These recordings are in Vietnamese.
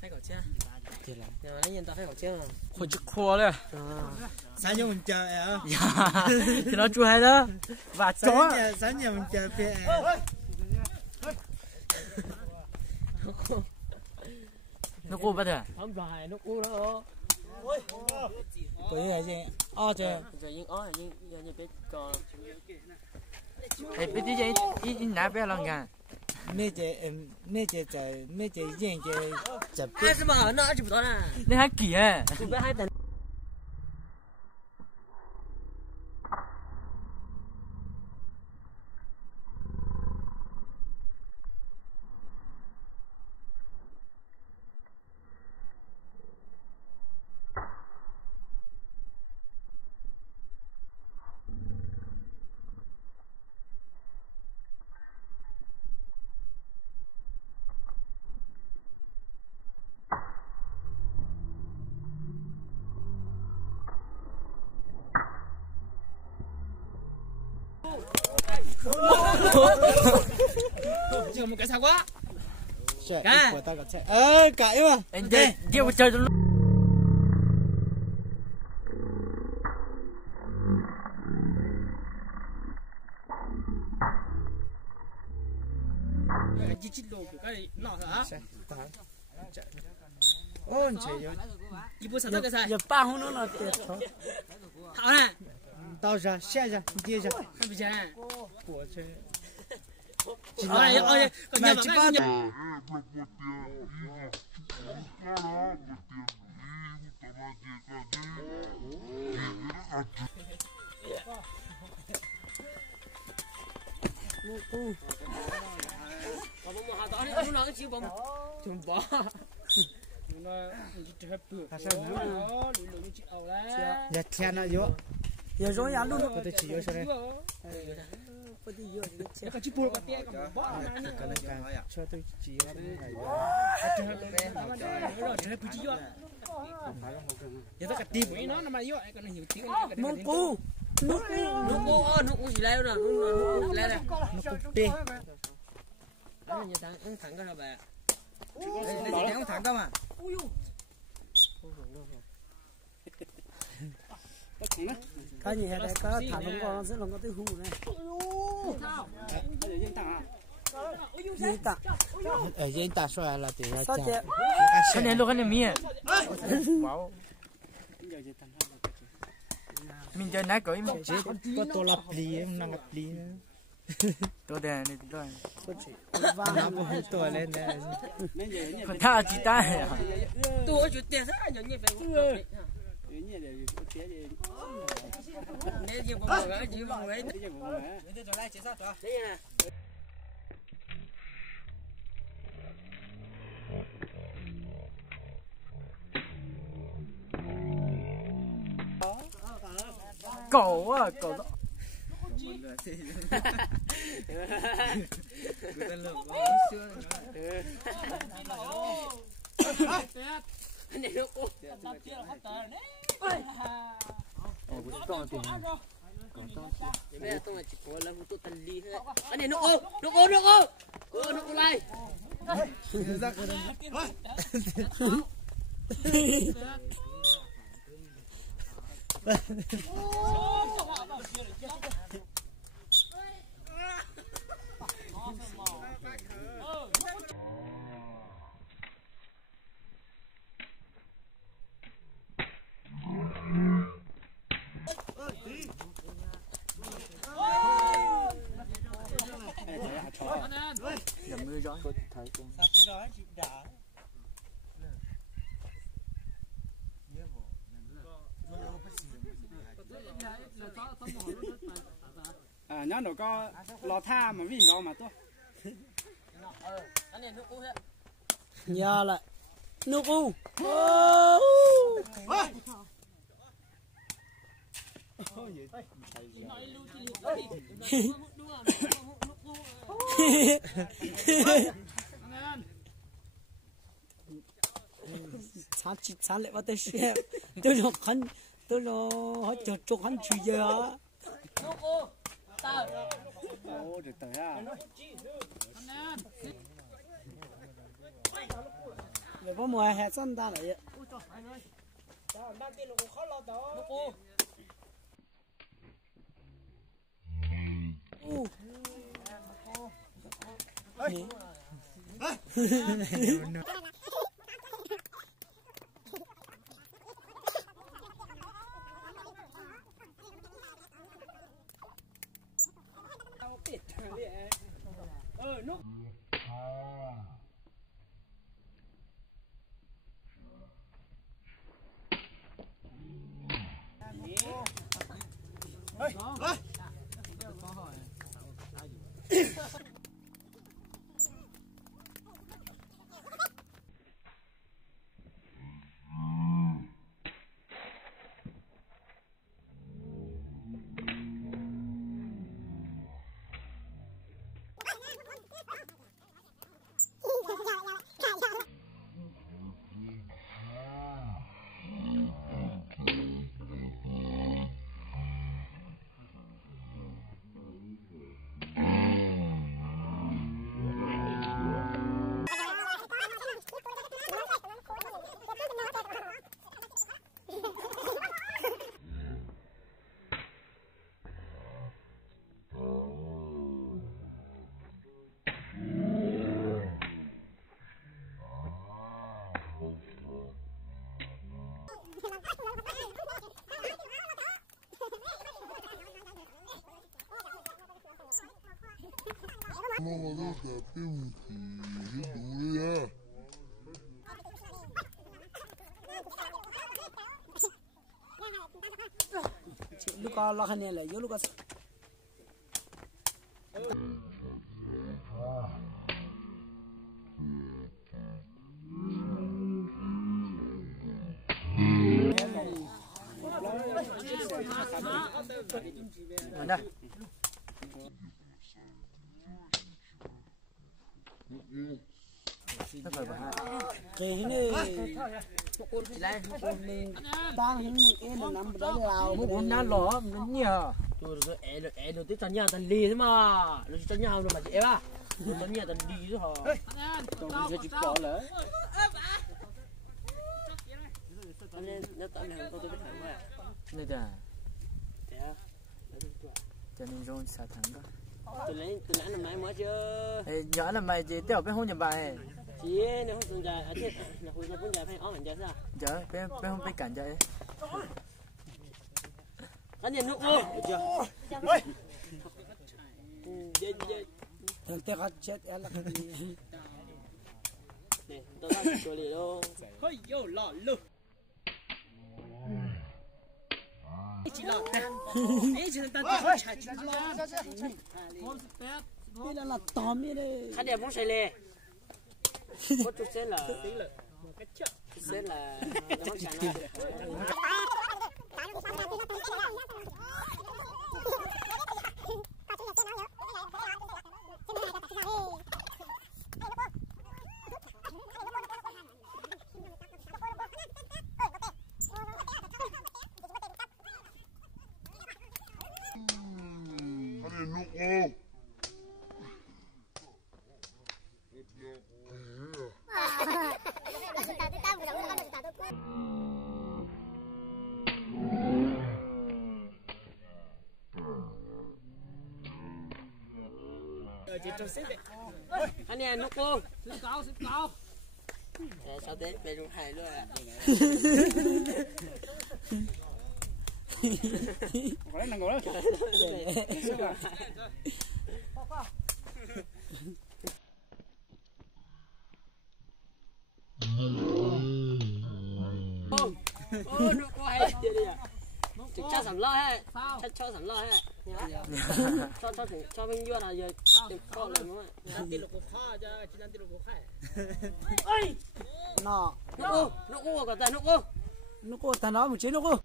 phải khẩu trang. Nhà lấy nhân ta phải khẩu trang. Khẩu chữ khô đấy. Sáng giờ mình chờ à? Thì nó chui hay đó. Và chó. Sáng giờ mình chờ phía. Nó cô bắt à? Không phải nó cô đó. có cái gì o chứ giờ nhưng ó là nhưng biết còn Ê, biết tí gì? Ý nã bé lần kìa. mấy chị riêng chị chụp ai sẽ mà nó chụp đó nè Nên hát kì à. chụp hai tầng chưa một cái sao quá Cả của ta có chạy cãi mà Anh đi, đi vào chơi cho lúc. cái chít đồ của cái nọ hả ôn chị đi mua sản cái sai Giờ ba hôm nữa là tuyệt thôi. hảo nè tao ra xe ra đi ra không bị chơi nè của chơi ơi ơi còn mày nhà chỉ mà có còn một hạt đó đi lúc nào cái chịu bông chùm bó nó chỉ hấp bự sao nữa lùi chịu ẩu đấy nhà thiên nó vô Giờ rồi ăn luôn. có thể chỉ vô sao đây cái chịu bự cái tia cái bó này cái này cho tôi chỉ vào đây này rồi chơi bự chịu giờ tất cả tim của nó mà vô cái này hiểu tiếng Mông cu. nước cu gì leo nè nước cu leo nè nó cũng tê đó như thằng thằng cái nào bà Đây không thẳng cơ mà. Cái gì đây có thằng không có rất là có tới hù này. Gì ta? ở dưới ta xoay là để ra Sao chả thế? Cái này lúc cái này mía. Wow. Mình chơi nãy cởi mà. chỉ có tôi lập lì năng lập lì Tôi đây này tôi. nó cũng tôi lên đây Còn tha chỉ ta à? tôi chịu tiền rất là nhiều như vậy nếu như bông rồi chỉ bông ấy đấy nè Cậu à, cậu đó. anh này nó cô bây giờ tôi là chỉ có là một tần ly thôi anh này nó cô lại Mưa gió. nhớ nó có lò tha mà vì nó mà tôi anh này nó cô thế Nhờ lại. Nước u. Chán lại bắt tay xe. Tôi nó họ chụp hắn chửi giờ á. ô được tới à Để có mùa hè xuân ta lại. lúc có lo khăn này là lúc có đây cái này đang những cái nằm đó là một năm lỏ mình nhiều rồi em được tới nhà tần đi thế mà rồi tới nhà rồi mà chị em à tới nhà tần đi chứ hả tôi sẽ chụp bỏ lỡ anh em nếu tao làm tôi biết thằng mà này đã cho nên rồi sao thằng đó tôi lấy làm mai mới chưa nhỏ làm mày chị tiểu bên hôn nhà bài chị nếu không sung dài ở trên là hồi sung dài phải ốm ảnh sao giờ bên không phải cản chạy anh nhìn nước luôn được chưa thằng tao cắt chết em là nè tôi đang chơi liền đâu hơi vô lọ luôn chỉ lọ ấy chỉ ta chạy chỉ đây là tóm như đây anh đẹp không xài lê có chút xếp là xếp là nó chẳng anh em nó cô xin cao sao thế về luôn hài luôn à ngồi đây ngồi đây ô nó có hay đi đi à trực cho sẵn lo hết cho sẵn lo hết cho mình vô là giờ kho này đúng không ạ tiền lục kho cho chỉ tiền lục khai ơi nó ô cả tay nó cô ta nói một chế nó cô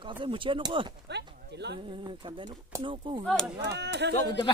có thêm một chế nó cô cảm thấy nó cô cho mình cho